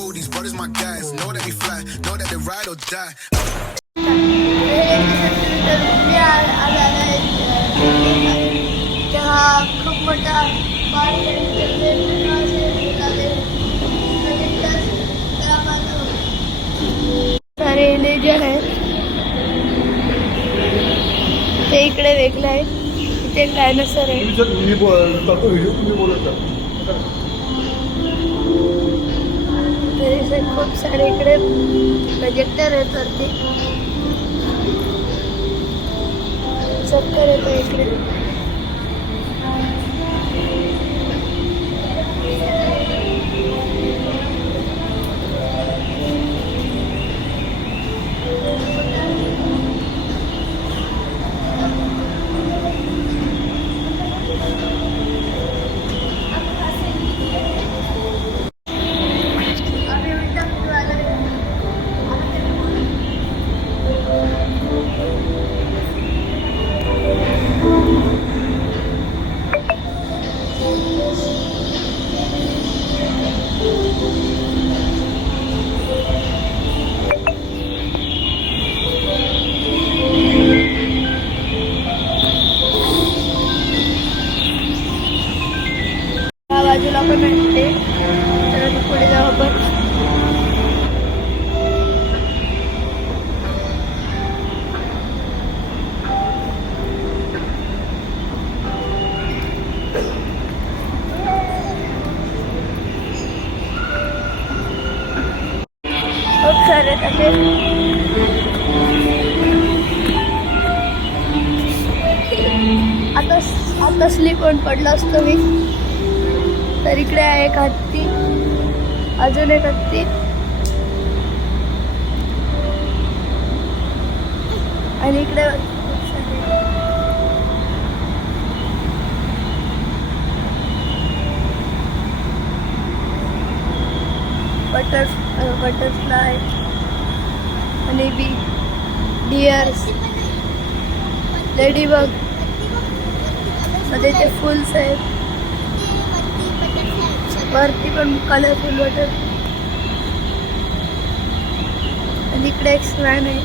know these brothers my guys. Know that we fly, know that they ride or die. खूप मोठा सारे ledger आहेत ते इकडे वेगळं आहे. इथे डायनोसर आहे. खूप सारे इकडे प्रोजेक्टर आहेत वरती. चक्कर येतो इकडे. बाजूला पण आहे तर पुढे जाऊ आपण. खूप सारे तसे आता स्लीप होऊन पडलं असतं मी. तर इकडे आहे एक हत्ती, अजून एक हत्ती आणि इकडे बटरफ्लाय आणि डिअर्स, लेडीबग मध्ये ते फुल्स आहेत. वरती पण कलरफुल वाटर आणि इकडे एक स्वॅन आहे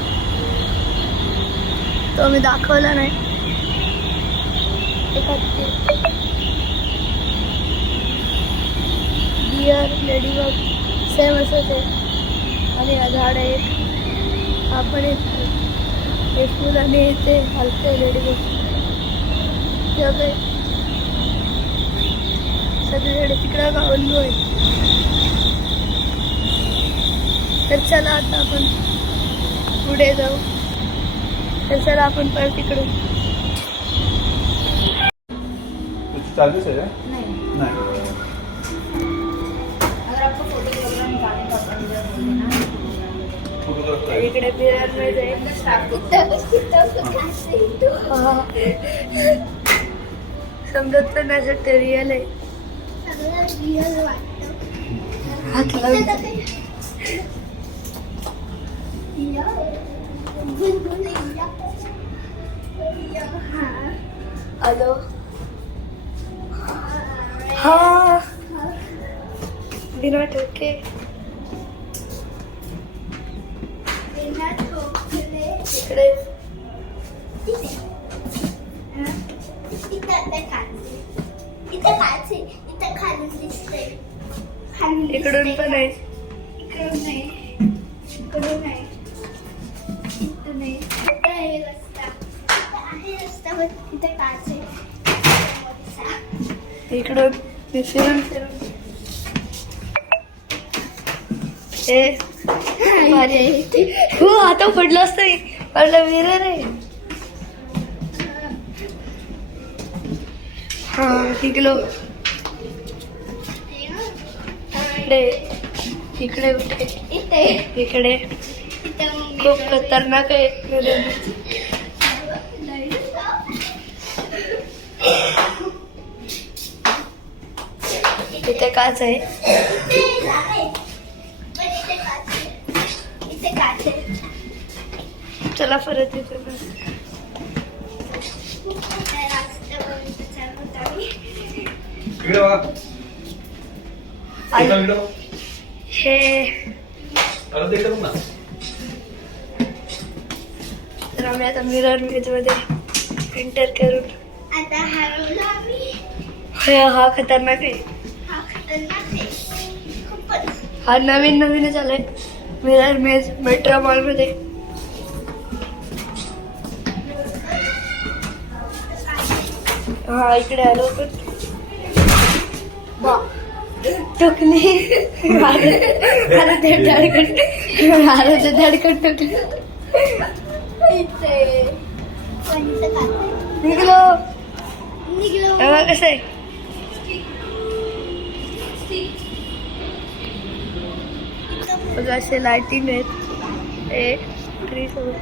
तो मी दाखवला नाही. डिअर, लेडीबग सेम असंच आहे. आणि हा झाड आहे एक, आपण एक फुल आणि इथे हलते लेडीबग ते सगळीकडे तिकडे गावलो आहे. तर चला आता आपण पुढे जाऊ. तर चला आपण परत तिकडे. चार्जेस है? नहीं. अगर आपको फोटोग्राफर निकालने का फोटोग्राफर इकडे मिरर में जाईल. समजत पण असं ते रिअल आहे. हात लावून हॅलो. हा बिना ठोके इकडे इकडून पण आहे. इकडून नाही, इकडून नाही, इथं नाही. इथं आहे रस्ता, इथं आहे रस्त्यावर. इथं काच आहे. इकडून फिरून फिरून हो आता पडलं असतं. पडलं मिरर आहे. हा शिकलो. इकडे इकडे इकडे खूप खतरनाक आहे. इथे काच आहे. चला परत इथे हे परत एकदा बघ ना. तर आम्ही आता मिरर मध्ये एंटर करून आता हरवलो आम्ही. हा खतरनाक आहे. हा खतरनाक आहे. खूपच. हा नवीनच आलाय मिरर मेज मेट्रो मॉल मध्ये. हा इकडे आलो पण टोकली अरे ते धडकन टोकली इथे कोणतं काढलंय? निघलो. निघलो. तेव्हा कसं आहे बघा असे लाइटिंग आहेत. एक ट्री सोबत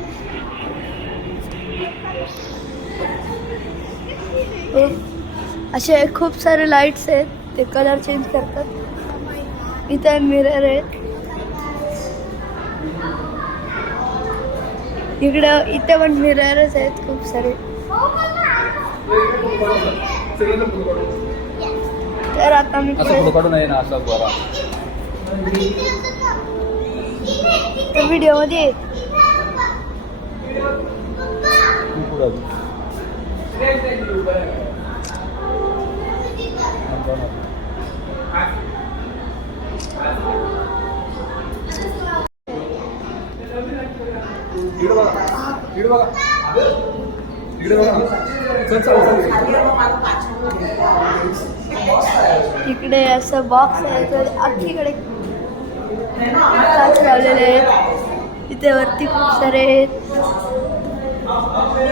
असे खूप सारे लाईट्स आहेत. ते कलर चेंज करतात. इथे मिरर आहेत. इथे पण मिररच आहेत खूप सारे. तर आता मी असं फोटो नाही ना असं बरा. व्हिडिओ मध्ये इकडे असं बॉक्स आहे. तर आखीकडे काच लावलेले आहेत. इथे वरती खूप सारे आहेत.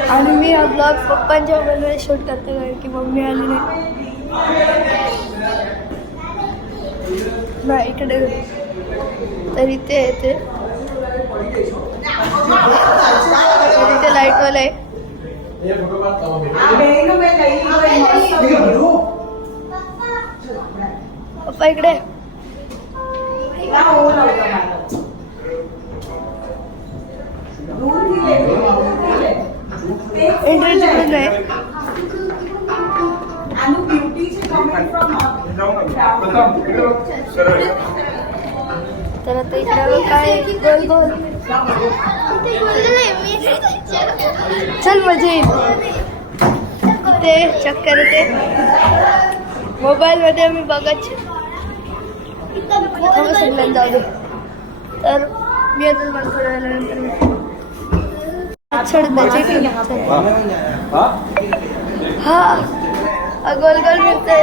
आणि मी हा ब्लॉग पप्पांच्या मोबाईलमध्ये शूट करते कारण की मम्मी आली नाही इकडे. तर इथे येते इथे लाईटवाला आहे. पप्पा इकडे. एंट्री तिकडून आहे. तर आता इकडे काय गोल गोल. चल मजा येईल. ते चक्कर येते मोबाईल मध्ये मी बघायची. सगळ्यांना जाऊ दे. तर मी आता मला थोड्या वेळानंतर हा गोल गोल मिळते.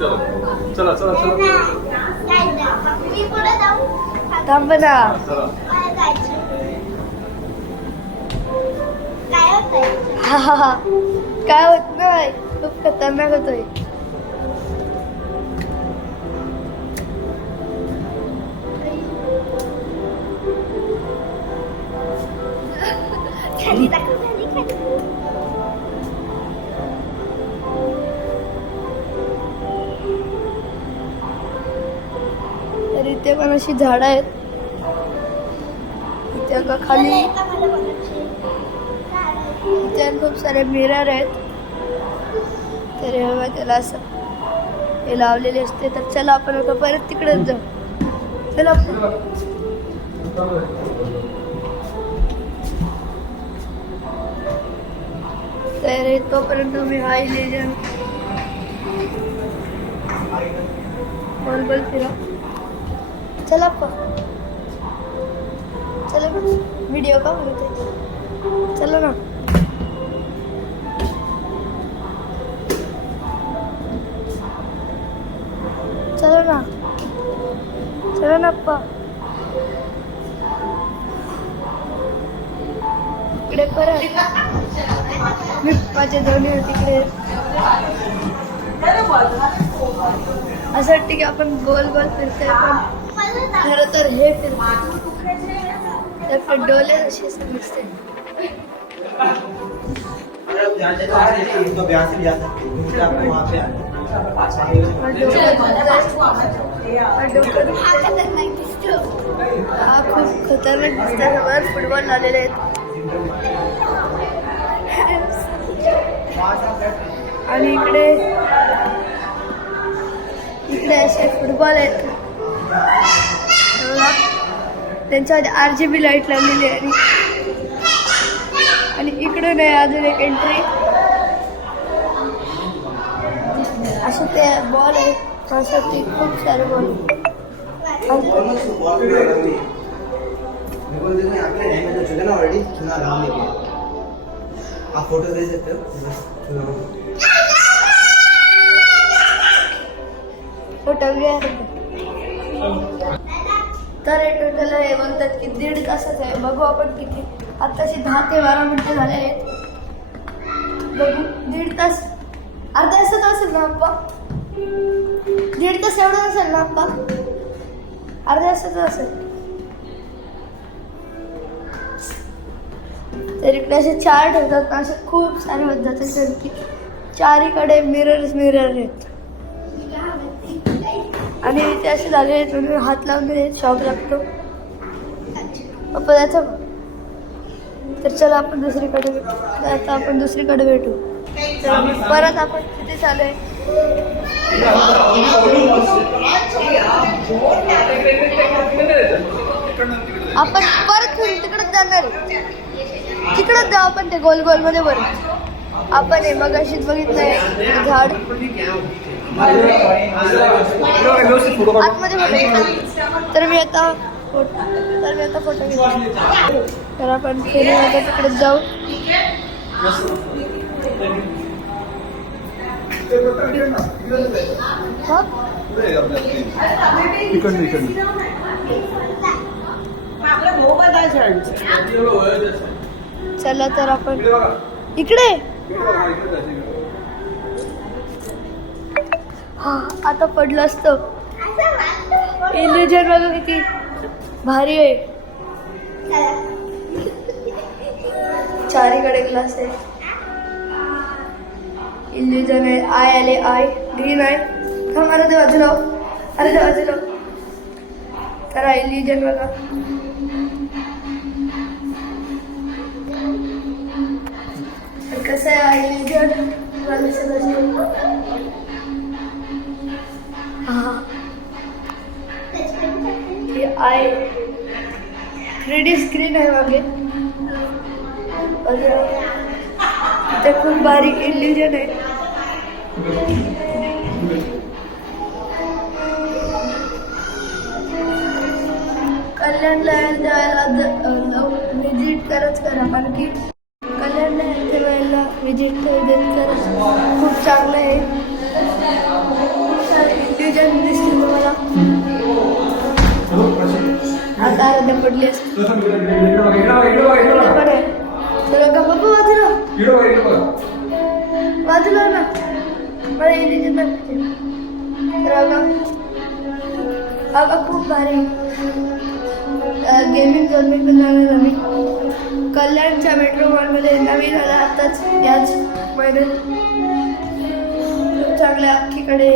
चला चला चला मी पुढे जाऊ. थांब ना. मला जायचं. काय होतंय? हा काय होत नाही. खूप खतरनाक होतोय. खाली दाखव. खाली खाली. तर इथे पण अशी झाडं आहेत. इथे अगं खाली इथे खूप सारे मिरर आहेत. तर हे त्याला असं हे लावलेले असते. तर चला आपण आता परत तिकडेच जाऊ. चला तर तोपर्यंत मी हा इलेजन गोल गोल फिरा. चला चला व्हिडिओ का बनवते. चला ना. चला ना अप्पा. इकडे परत मी माझ्या दोन्ही तिकडे असं वाटतं की आपण गोल गोल फिरतोय पण खरं तर हे फिरतोय. तर डोले असे समजते. हा खूप खतरनाक दिसतात. वर फुटबॉल लावलेले आहेत. आणि इकडे इकडे असे फुटबॉल आहेत. त्यांच्यामध्ये RGB लाईट लावलेली आहे आणि इकडून आहे अजून एक एंट्री. असे ते बॉल आहे त्यासाठी खूप सारे बॉल. आप फोटो दे सकते हो. फोटो घ्या. तर हे टोटल हे बोलतात की 1.5 तासाचं आहे. बघू आपण किती. आत्ताशी 10 ते 12 मिनिटं झाले आहेत. बघू 1.5 तास. अर्धा तासात असेल ना अप्पा? 1.5 तास एवढं असेल ना अप्पा? अर्ध्या तासाचं असेल. तर इकडे असे 4 ठेवतात ना, असे खूप सारे होतात तर की चारीकडे मिरर आहेत आणि ते असे झाले आहेत म्हणून हात लावून शॉक लागतो. पप्पा त्याचं तर चला आपण दुसरीकडे भेटू. आता आपण दुसरीकडे भेटू. तर परत आपण तिथे चालू आहे. आपण परत फिरून तिकडच जाणार आहे. तिकडच जाऊ आपण ते गोल गोल मध्ये बरं. आपण हे मग अशीच बघितलंय झाड आतमध्ये बघितलं. तर मी आता फोटो घेतो. तर आपण फिरून आता तिकडे जाऊ. चला तर आपण इकडे. हा आता पडलं असतं. इल्युजन बघा किती भारी आहे. चारीकडे ग्लास आहे. इल्युजन आहे. आले ग्रीन आहे. थांब अरे ते बाजूला. तर इल्युजन बघा. कसं आहे इल्युजन हे आहे 3D स्क्रीन आहे मागे. ते खूप बारीक इल्युजन आहे. कल्याणला व्हिजिट करत करा कारण की कल्याणला वेळेला व्हिजिट करा. खूप चांगलं आहे. खूप सारे इल्युजन दिसतील तुम्हाला. आता अर्ध्या पडली असते. तर का बाबा वाजलं ना मला इल्युजन दाखवते. तर अगं खूप भारी गेमिंग झोन मी पण जाणार आम्ही. कल्याणच्या मेट्रो मॉलमध्ये नवीन आला आताच याच महिन्यात. खूप चांगल्या अख्खीकडे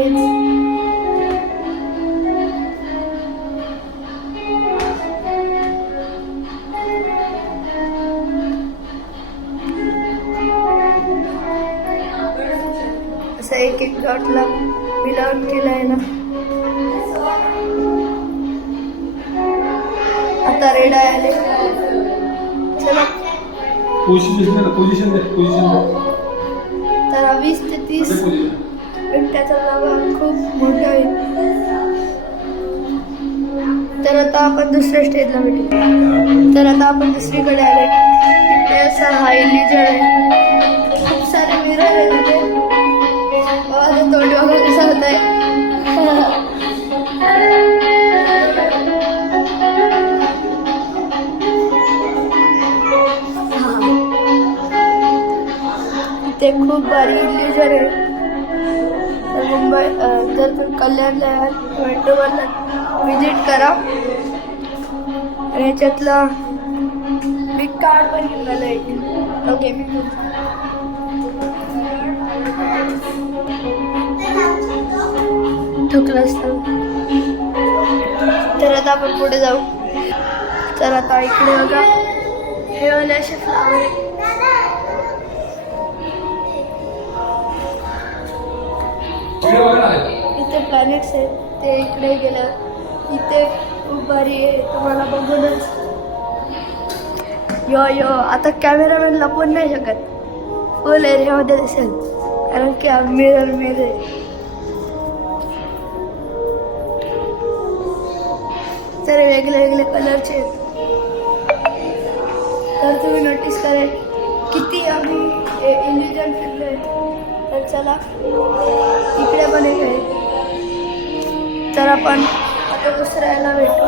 असं एक डॉटला मिलावट केलं आहे ना. आता रेड आले. चला पोझिशन दे. तर 20 ते 30 मिनिटाचा ब्लॉग खूप मोठा होईल. तर आता आपण दुसऱ्या स्टेजला भेटू. तर आता आपण दुसरीकडे आले. इकडे असा हा इल्युजन आहे. खूप सारे मिरर आहे तिथे. तोंड वगैरे कसं होत आहे. ते खूप भारी इल्युजन आहे. तर मुंबई जर तुम्ही कल्याणला मेट्रोवरला व्हिजिट करा. आणि ह्याच्यातला मी कार्ड पण घेतलेलं आहे. ओके मी थुकलं असतं. तर आता आपण पुढे जाऊ. तर आता इकडे बघा हे वाले असे फ्लावर आहे. इथे इथे प्लॅनेट्स आहेत ते इकडे गेलं इथे खूप भारी आहे तुम्हाला बघूनच यो आता कॅमेरामॅन लपवून नाही शकत फुल एरियामध्ये दिसेल कारण की मिरर तर वेगळे कलरचे आहेत तर तुम्ही नोटीस करेल किती आम्ही इल्युजन फिरलोय तर चला इकडे पण एक आहे तर आपण आता दुसऱ्याला भेटू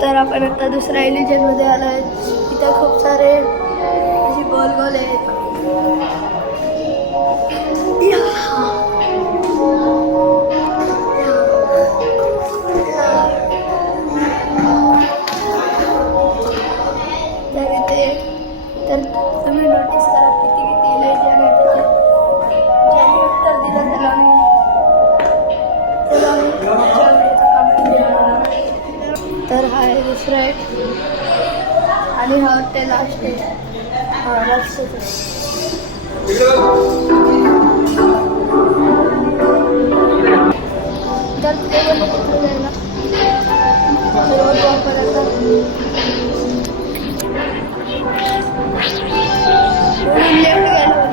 तर आपण आता दुसऱ्या इल्युजनमध्ये आलो आहे इथे खूप सारे अशी गोल आहेत तर इथे तर तुम्ही नोटीस करा किती इल्युजन आहे त्याचे ज्यांनी उत्तर दिलं त्याला तर हा आहे दुसरा आहे आणि हा ते लास्ट आहे हा लास्ट तर ते जायला रोड वापरायचा लेफ्ट घ्यायला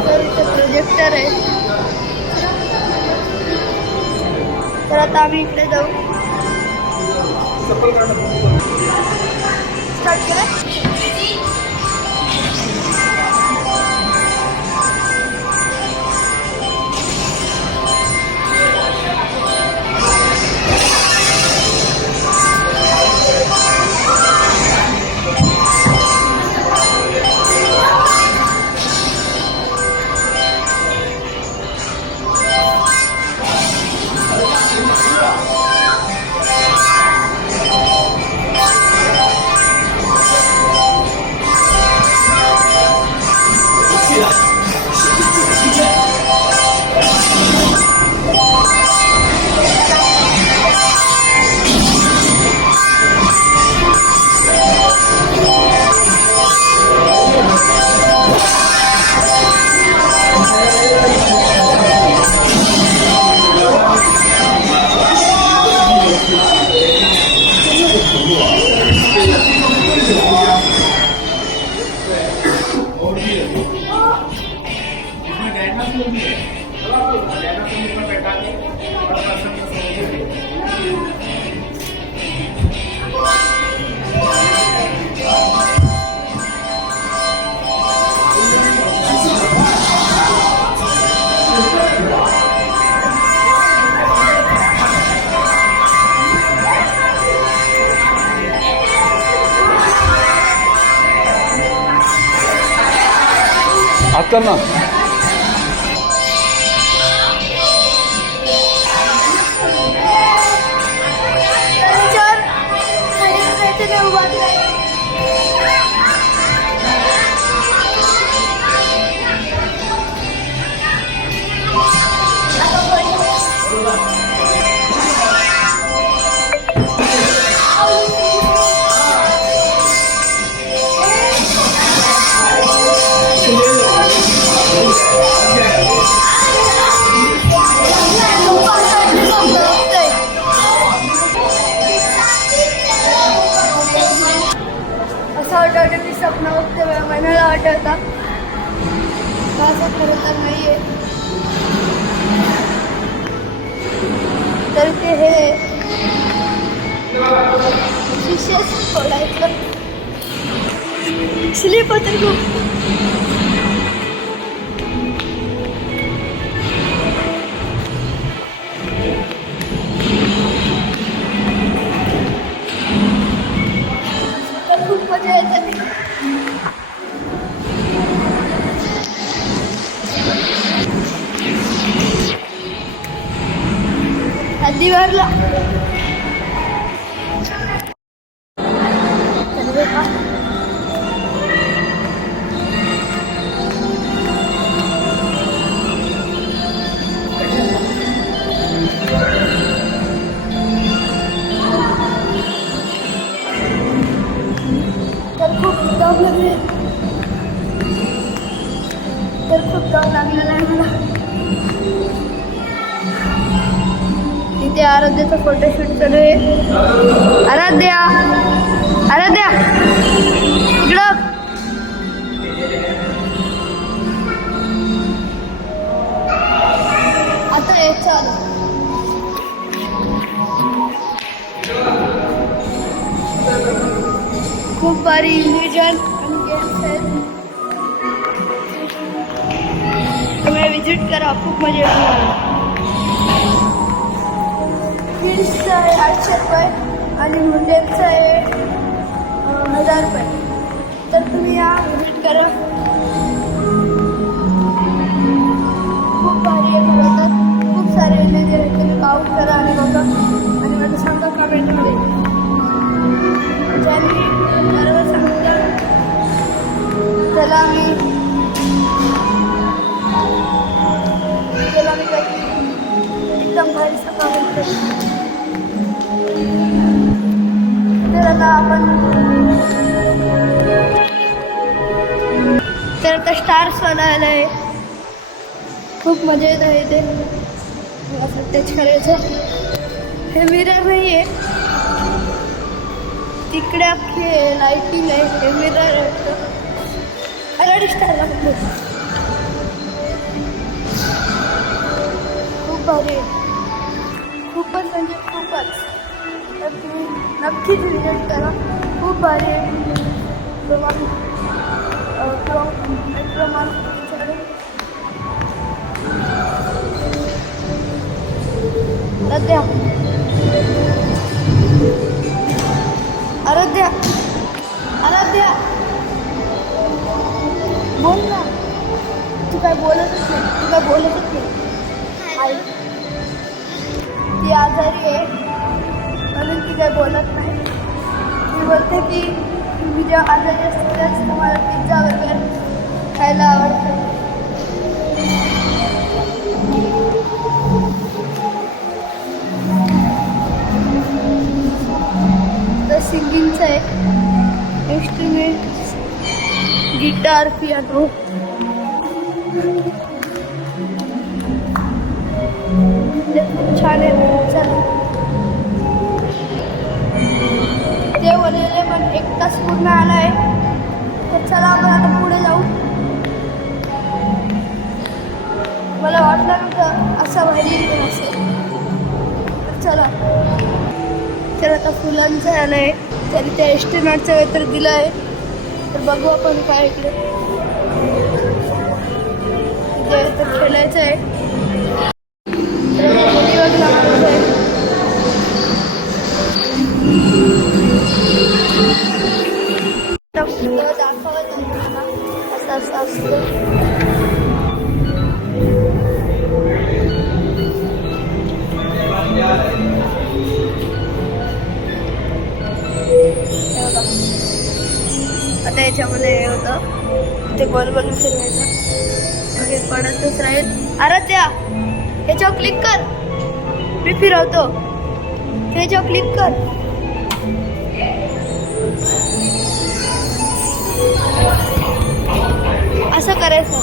तरी अजून प्रोजेक्टर आहे तर आता आम्ही इकडे जाऊ स्टार्ट केलं आता ना असं आठवतं की स्वप्न बघते मनाला आठवता असं खरं तर नाही आहे तर ते हे विशेष सोडायचं स्लीप होते खूप खूप मजा येते हल्दीवरला जाम लागले तर खूप जाम लागलेला आहे मला. इथे आराध्याचा फोटोशूट चालू आहे. आराध्या आराध्या इकडं. आता हे चालू. खूप भारी इल्युजन आणि गेम्स आहेत. तुम्ही विजिट करा, खूप मजा येईल तुम्हाला. किड्सचं आहे 800 रुपये आणि मुलींचं आहे 1000 रुपये. तर तुम्ही या विजिट करा. खूप भारी आहे खरं तर. खूप सारे इल्युजन आहेत. तुम्ही काउंट करा आणि बघा आणि मला सांगा कमेंटमध्ये. ज्यांनी सर्व सांगितलं त्याला मी एकदम भारी कमेंट करेन. तर आता स्टार्स वाला आला आहे. खूप मजा येत आहे ते. असं टच करायचं. हे मिरर नाही आहे, तिकडे अख्खे लाईटिंग आहे. हे मिरर आहे. अलरेडी स्टार लागतो. खूप भारी आहे. खूपच म्हणजे खूपच. तर तुम्ही नक्कीच विजिट करा. खूप भारी आहे. आराध्या आराध्या आराध्या बोल ना. तू काय बोलतच नाही. आई ती आजारी आहे म्हणून ती काय बोलत नाही. ती बोलते की मी जेव्हा आजारी असते त्याच तुम्हाला पिझ्झा वगैरे खायला आवडतं. तर सिंगिंगचं एक इन्स्ट्रुमेंट गिटार पियानो. ते खूप छान आहे. चला ते बोललेले पण 1 तास पूर्ण आला आहे. तर चला आपण आता पुढे जाऊ. मला वाटलं नव्हतं असं भारी असेल. चला तर आता फुलांचं आलं आहे. तरी त्या एस्ट्रोनॉटचं काहीतरी दिलं आहे. तर बघू आपण काय इकडे. इथे तर खेळायचं आहे. व्हिडिओ दाखवायचं आहे. असं असतं. आता याच्यामध्ये हे होतं ते गोल गोल फिरवायचं. हे पडतच राहील. आराध्या ह्याच्यावर क्लिक कर. मी फिरवतो. ह्याच्यावर क्लिक कर. असं करायचं.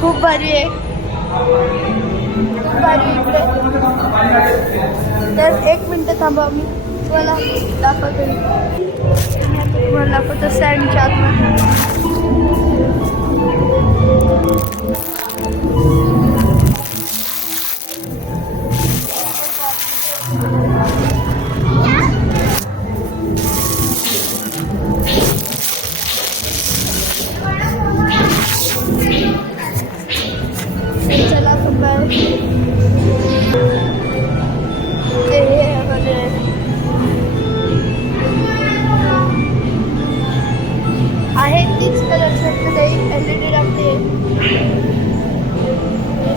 खूप भारी आहे. खूप भारी इकडे. तर 1 मिनटं थांबा. मी तुम्हाला दाखवतो. तुम्हाला दाखवतो सँडच्या आतमध्ये. चला ते म्हणजे आहे तीच कलर काही LED लागते.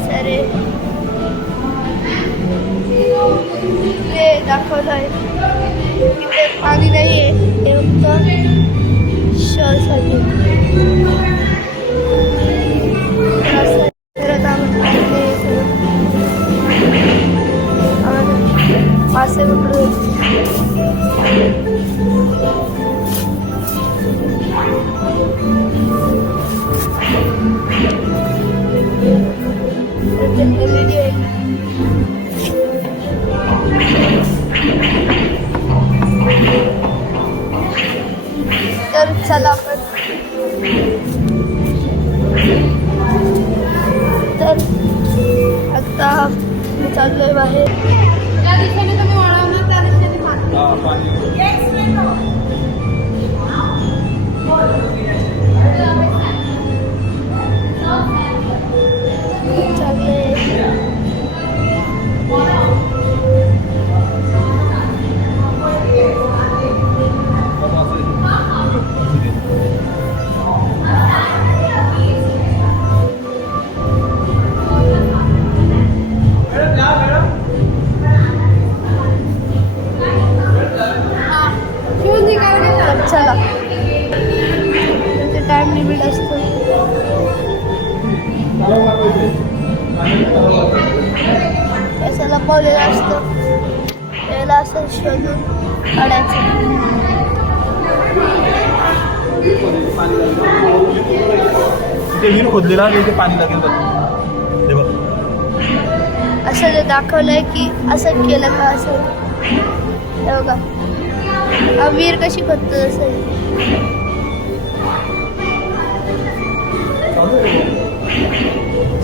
सारे ते दाखवलं आहे. तिथे पाणी नाही आहे. ते फक्त शॉसाठी. मासे LED आहे. तर चला आपण तर आता मी चाललोय बाहेर. ज्या दिशेने तुम्ही वळवणार त्या दिशेने चाललोय. तर चला ते टाइम लिमिट असतो. असं लपवलेलं असतं त्याला असं शोधून काढायचं. ते विहीर खोदलेला ते पाणी लागेल बघ. हे बघ असं जे दाखवलंय की असं केलं का असं. हे बघा विहीर कशी खोदतो असं.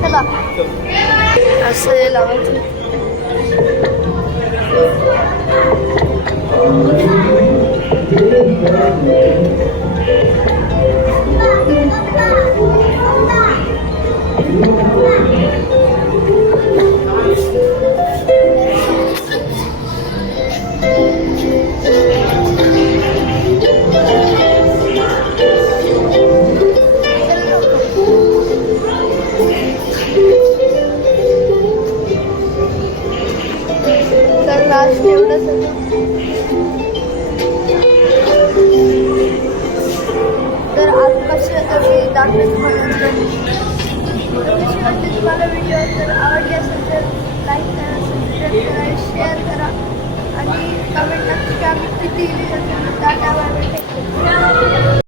चला असं हे लावायचं. तर लास्ट एवढंच होतं. तर आज कशी मी दाखवेन तुम्हाला. कशी वाटते तुम्हाला व्हिडिओ. तर आवडली असेल तर लाईक करा, सबस्क्राईब करा, शेअर करा आणि कमेंट नक्की करा किती टाटा बाय बाय.